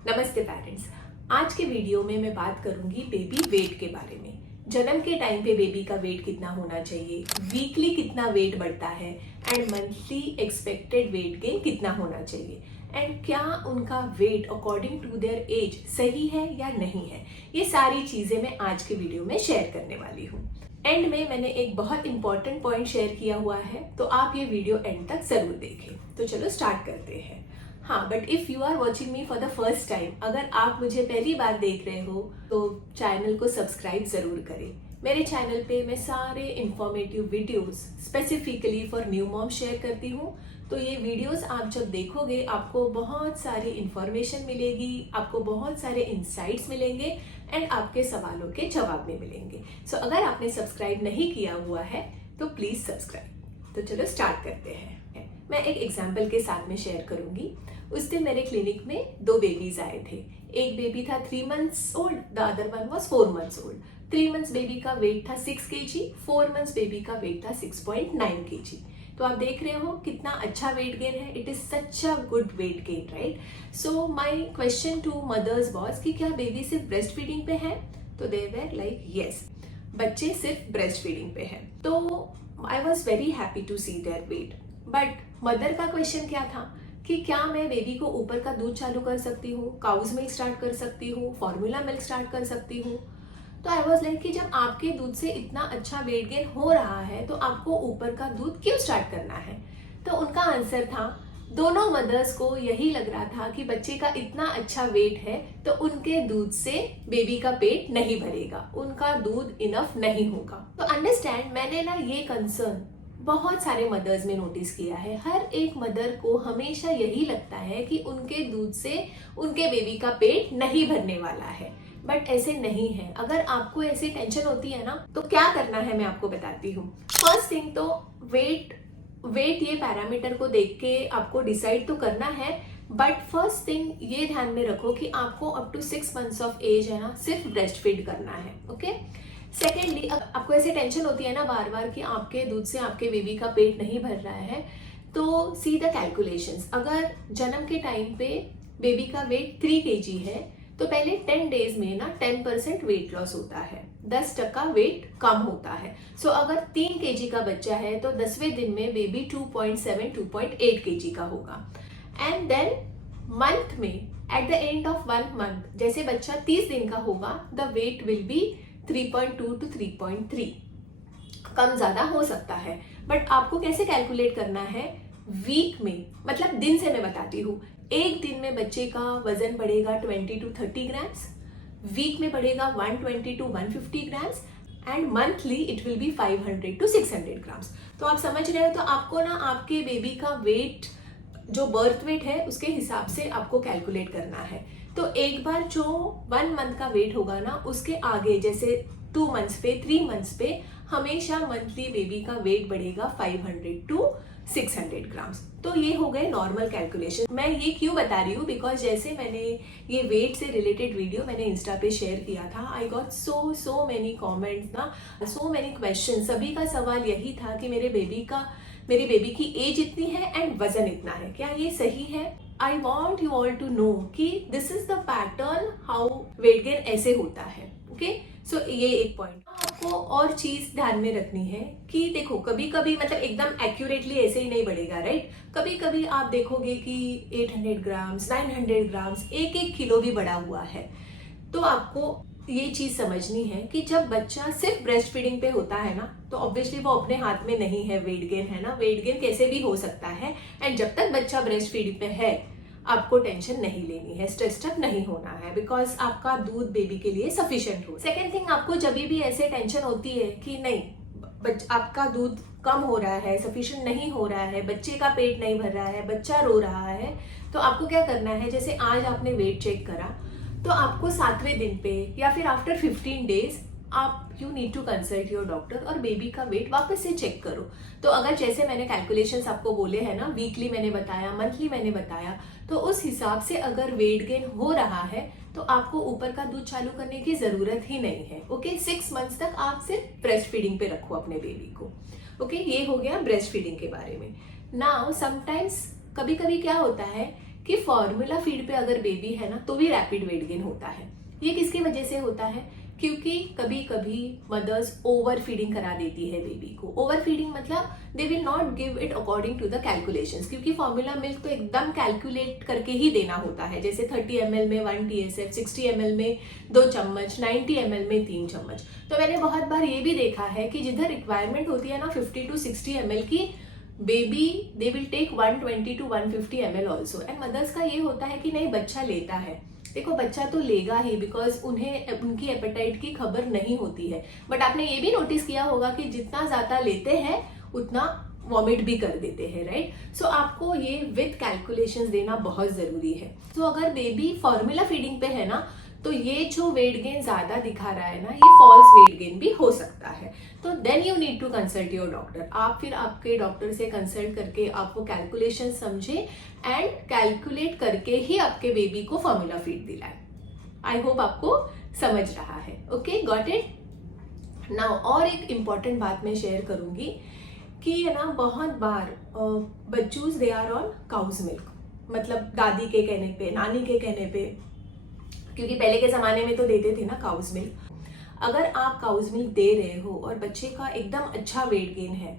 नमस्ते पेरेंट्स। आज के वीडियो में मैं बात करूंगी बेबी वेट के बारे में। जन्म के टाइम पे बेबी का वेट कितना होना चाहिए, वीकली कितना वेट बढ़ता है and monthly expected weight gain कितना होना चाहिए एंड क्या उनका weight according to their age सही है या नहीं है। ये सारी चीजें मैं आज के वीडियो में शेयर करने वाली हूँ। एंड में मैंने एक बहुत इंपॉर्टेंट पॉइंट शेयर किया हुआ है, तो आप ये वीडियो एंड तक जरूर देखें। तो चलो स्टार्ट करते हैं। हाँ, but if you are watching me for the first time, अगर आप मुझे पहली बार देख रहे हो तो चैनल को सब्सक्राइब ज़रूर करें। मेरे चैनल पे मैं सारे informative videos specifically for new mom share करती हूँ। तो ये वीडियोस आप जब देखोगे आपको बहुत सारी इंफॉर्मेशन मिलेगी, आपको बहुत सारे इंसाइट्स मिलेंगे एंड आपके सवालों के जवाब भी मिलेंगे। सो अगर आपने सब्सक्राइब नहीं किया हुआ है तो प्लीज़ सब्सक्राइब। तो चलो स्टार्ट करते हैं। मैं एक एग्जाम्पल के साथ में शेयर करूंगी। उस दिन मेरे क्लिनिक में 2 बेबीज आए थे। एक बेबी था 3 months old, the other one was 4 months old. 3 months baby का वेट था 6 kg, 4 मंथ्स बेबी का वेट था 6.9 kg। तो आप देख रहे हो कितना अच्छा वेट गेन है। It is such a good weight gain, right? So my question to mothers was कि क्या बेबी सिर्फ ब्रेस्ट फीडिंग पे है? तो दे वर लाइक यस, बच्चे सिर्फ ब्रेस्ट फीडिंग पे है। तो I was very happy to see their weight. But mother का क्वेश्चन क्या था कि क्या मैं बेबी को ऊपर का दूध चालू कर सकती हूँ, काउज मिल्क स्टार्ट कर सकती हूँ, फॉर्मूला मिल्क स्टार्ट कर सकती हूँ? तो आई वॉज लाइक कि जब आपके दूध से इतना अच्छा वेट गेन हो रहा है तो आपको ऊपर का दूध क्यों स्टार्ट करना है? तो उनका आंसर था, दोनों मदर्स को यही लग रहा था कि बच्चे का इतना अच्छा वेट है तो उनके दूध से बेबी का पेट नहीं भरेगा, उनका दूध इनफ नहीं होगा। तो अंडरस्टैंड, मैंने ना ये कंसर्न बहुत सारे मदर्स में नोटिस किया है। हर एक मदर को हमेशा यही लगता है कि उनके दूध से उनके बेबी का पेट नहीं भरने वाला है, बट ऐसे नहीं है। अगर आपको ऐसी टेंशन होती है ना तो क्या करना है मैं आपको बताती हूँ। फर्स्ट थिंग तो वेट ये पैरामीटर को देख के आपको डिसाइड तो करना है, बट फर्स्ट थिंग ये ध्यान में रखो कि आपको up to 6 months of age है ना सिर्फ ब्रेस्ट फीड करना है, ओके? सेकेंडली, आपको ऐसे टेंशन होती है ना बार बार कि आपके दूध से आपके बेबी का पेट नहीं भर रहा है, तो सी द कैलकुलेशंस। अगर जन्म के टाइम पे बेबी का वेट 3 kg है तो पहले 10 डेज में ना 10% वेट लॉस होता है, 10% वेट कम होता है। सो अगर 3 kg का बच्चा है तो 10वें दिन में बेबी 2.7 2.8 kg का होगा। एंड देन मंथ में at the end of 1 month जैसे बच्चा 30 दिन का होगा, the weight will be 3.2 to 3.3। कम ज्यादा हो सकता है, बट आपको कैसे कैलकुलेट करना है? वीक में, मतलब दिन से मैं बताती हूँ। एक दिन में बच्चे का वजन बढ़ेगा 20 to 30 ग्राम्स, वीक में बढ़ेगा 120 to 150 grams and monthly it will be 500 to 600 grams. तो आप समझ रहे हो, तो आपको ना आपके बेबी का वेट जो बर्थ वेट है उसके हिसाब से आपको कैलकुलेट करना है। तो एक बार जो 1 मंथ का वेट होगा ना उसके आगे जैसे 2 मंथ्स पे, 3 मंथ्स पे हमेशा मंथली बेबी का वेट बढ़ेगा 500 to 600 ग्राम्स। तो ये हो गए नॉर्मल कैलकुलेशन। मैं ये क्यों बता रही हूँ, बिकॉज जैसे मैंने ये वेट से रिलेटेड वीडियो मैंने इंस्टा पे शेयर किया था, I got so many comments ना, सो मेनी क्वेश्चन। सभी का सवाल यही था कि मेरी बेबी की एज इतनी है एंड वजन इतना है, क्या ये सही है? I want you all to know कि this is the pattern how weight gain ऐसे होता है, ओके? सो ये एक पॉइंट आपको और चीज ध्यान में रखनी है कि देखो, कभी कभी मतलब एकदम एक्यूरेटली ऐसे ही नहीं बढ़ेगा, राइट? कभी कभी आप देखोगे कि 800 ग्राम्स, 900 ग्राम्स, 1 किलो भी बढ़ा हुआ है। तो आपको ये चीज समझनी है कि जब बच्चा सिर्फ ब्रेस्ट फीडिंग पे होता है ना तो ऑब्वियसली वो अपने हाथ में नहीं है वेट गेन, है ना? वेट गेन कैसे भी हो सकता है। एंड जब तक बच्चा ब्रेस्ट फीडिंग पे है आपको टेंशन नहीं लेनी है, स्ट्रेस्ड अप नहीं होना है, बिकॉज आपका दूध बेबी के लिए सफिशिएंट हो। सेकेंड थिंग, आपको जब भी ऐसे टेंशन होती है कि नहीं आपका दूध कम हो रहा है, सफिशिएंट नहीं हो रहा है, बच्चे का पेट नहीं भर रहा है, बच्चा रो रहा है, तो आपको क्या करना है? जैसे आज आपने वेट चेक करा तो आपको 7वें दिन पे या फिर आफ्टर 15 डेज आप you need to consult your doctor और बेबी का वेट वापस से चेक करो। तो अगर जैसे मैंने कैलकुलेशंस आपको बोले हैं ना, वीकली मैंने बताया, मंथली मैंने बताया, तो उस हिसाब से अगर वेट गेन हो रहा है तो आपको ऊपर का दूध चालू करने की जरूरत ही नहीं है, ओके? 6 मंथ्स तक आप सिर्फ ब्रेस्ट फीडिंग पे रखो अपने बेबी को, ओके? ये हो गया ब्रेस्ट फीडिंग के बारे में। नाउ समटाइम्स कभी कभी क्या होता है कि फॉर्मूला फीड पे अगर बेबी है ना तो भी रैपिड वेट गेन होता है। ये किसकी वजह से होता है? क्योंकि कभी कभी मदर्स ओवर फीडिंग करा देती है बेबी को। ओवर फीडिंग मतलब they will not give it according to the calculations, क्योंकि फॉर्मूला मिल्क तो एकदम कैलकुलेट करके ही देना होता है। जैसे 30 ml में 1 TSF, 60 ml में 2 चम्मच, 90 ml में 3 चम्मच। तो मैंने बहुत बार ये भी देखा है कि जिधर रिक्वायरमेंट होती है ना 50 to 60 ml की, baby they will take 120 to 150 ml also. And mothers का ये होता है कि नहीं बच्चा लेता है, देखो बच्चा तो लेगा ही, बिकॉज उन्हें उनकी एपेटाइट की खबर नहीं होती है। बट आपने ये भी नोटिस किया होगा कि जितना ज्यादा लेते हैं उतना वॉमिट भी कर देते हैं, राइट? सो आपको ये विथ कैलकुलेशंस देना बहुत जरूरी है। तो अगर बेबी फॉर्मूला फीडिंग पे है ना तो ये जो वेट गेन ज्यादा दिखा रहा है ना, ये फॉल्स वेट गेन भी हो सकता है। तो then you need to consult your doctor. आप फिर आपके डॉक्टर से कंसल्ट करके आपको कैलकुलेशन समझे एंड कैलकुलेट करके ही आपके बेबी को फॉर्मूला फीड दिलाए। आई होप आपको समझ रहा है। Okay, got it now. और एक इम्पॉर्टेंट बात मैं शेयर करूंगी कि है ना बहुत बार बच्चूज they are on cow's milk, मतलब दादी के कहने पे, नानी के कहने पे, क्योंकि पहले के जमाने में तो देते थे ना काउज मिल्क। अगर आप काउज मिल्क दे रहे हो और बच्चे का एकदम अच्छा वेट गेन है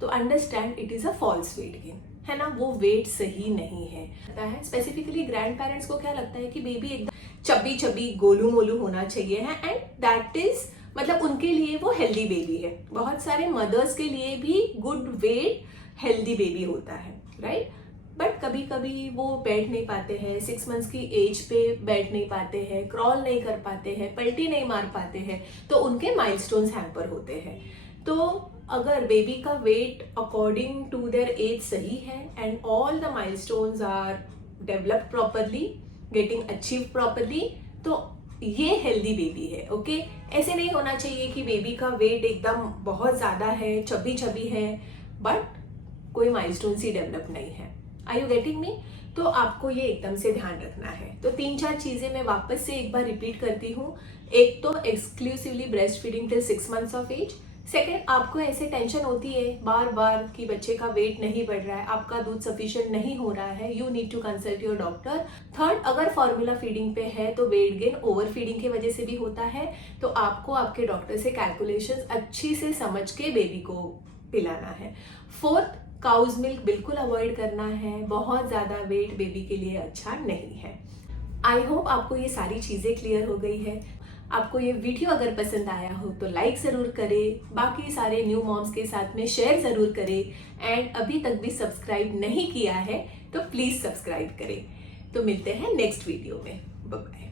तो understand it is a false weight gain, है ना, वो वेट सही नहीं है। स्पेसिफिकली ग्रैंड पेरेंट्स को क्या लगता है कि बेबी एकदम चबी चबी गोलू मोलू होना चाहिए है, एंड दैट इज मतलब उनके लिए वो हेल्दी बेबी है। बहुत सारे मदर्स के लिए भी गुड वेट हेल्दी बेबी होता है, राइट? बट कभी कभी वो बैठ नहीं पाते हैं, 6 मंथ्स की एज पे बैठ नहीं पाते हैं, क्रॉल नहीं कर पाते हैं, पलटी नहीं मार पाते हैं, तो उनके माइलस्टोन्स हैम्पर होते हैं। तो अगर बेबी का weight according to their age सही है and all the milestones are developed properly, getting achieve properly, तो ये हेल्दी बेबी है। ओके, ऐसे नहीं होना चाहिए कि बेबी का वेट एकदम बहुत ज्यादा है, चबी चबी है, बट कोई माइलस्टोन्स ही डेवलप नहीं है। Are you getting me? तो आपको ये एकदम से ध्यान रखना है। तो 3-4 चीजें मैं वापस से एक बार रिपीट करती हूँ। एक तो exclusively breast feeding till 6 months of age. Second, आपको ऐसे टेंशन होती है बार बार कि बच्चे का वेट नहीं बढ़ रहा है, आपका दूध सफिशिएंट नहीं हो रहा है, you need to consult your doctor. Third, अगर फॉर्मूला फीडिंग पे है तो वेट गेन ओवर फीडिंग की वजह से भी होता है, तो आपको आपके डॉक्टर से कैलकुलेशंस अच्छी से समझ के बेबी को पिलाना है। फोर्थ, काउज मिल्क बिल्कुल अवॉइड करना है, बहुत ज्यादा वेट बेबी के लिए अच्छा नहीं है। आई होप आपको ये सारी चीजें क्लियर हो गई है। आपको ये वीडियो अगर पसंद आया हो तो लाइक जरूर करें, बाकी सारे न्यू मॉम्स के साथ में शेयर जरूर करें, एंड अभी तक भी सब्सक्राइब नहीं किया है तो प्लीज सब्सक्राइब करें। तो मिलते हैं नेक्स्ट वीडियो में। Bye bye.